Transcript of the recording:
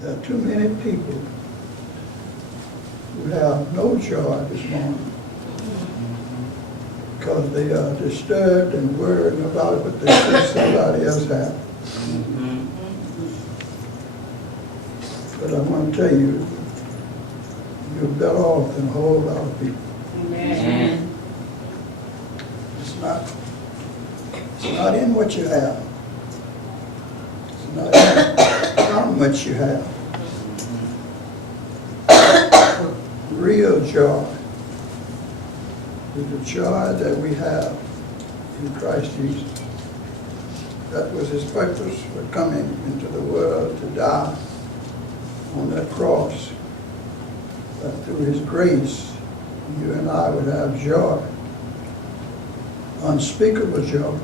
There are too many people who have no joy this morning because they are disturbed and worried about what they see somebody else have. But I want to tell you, you're better off than a whole lot of people. Amen. It's not in what you have. It's not in how much you have. Real joy is the joy that we have in Christ Jesus. That was his purpose for coming into the world to die on that cross. That through his grace, you and I would have joy, unspeakable joy.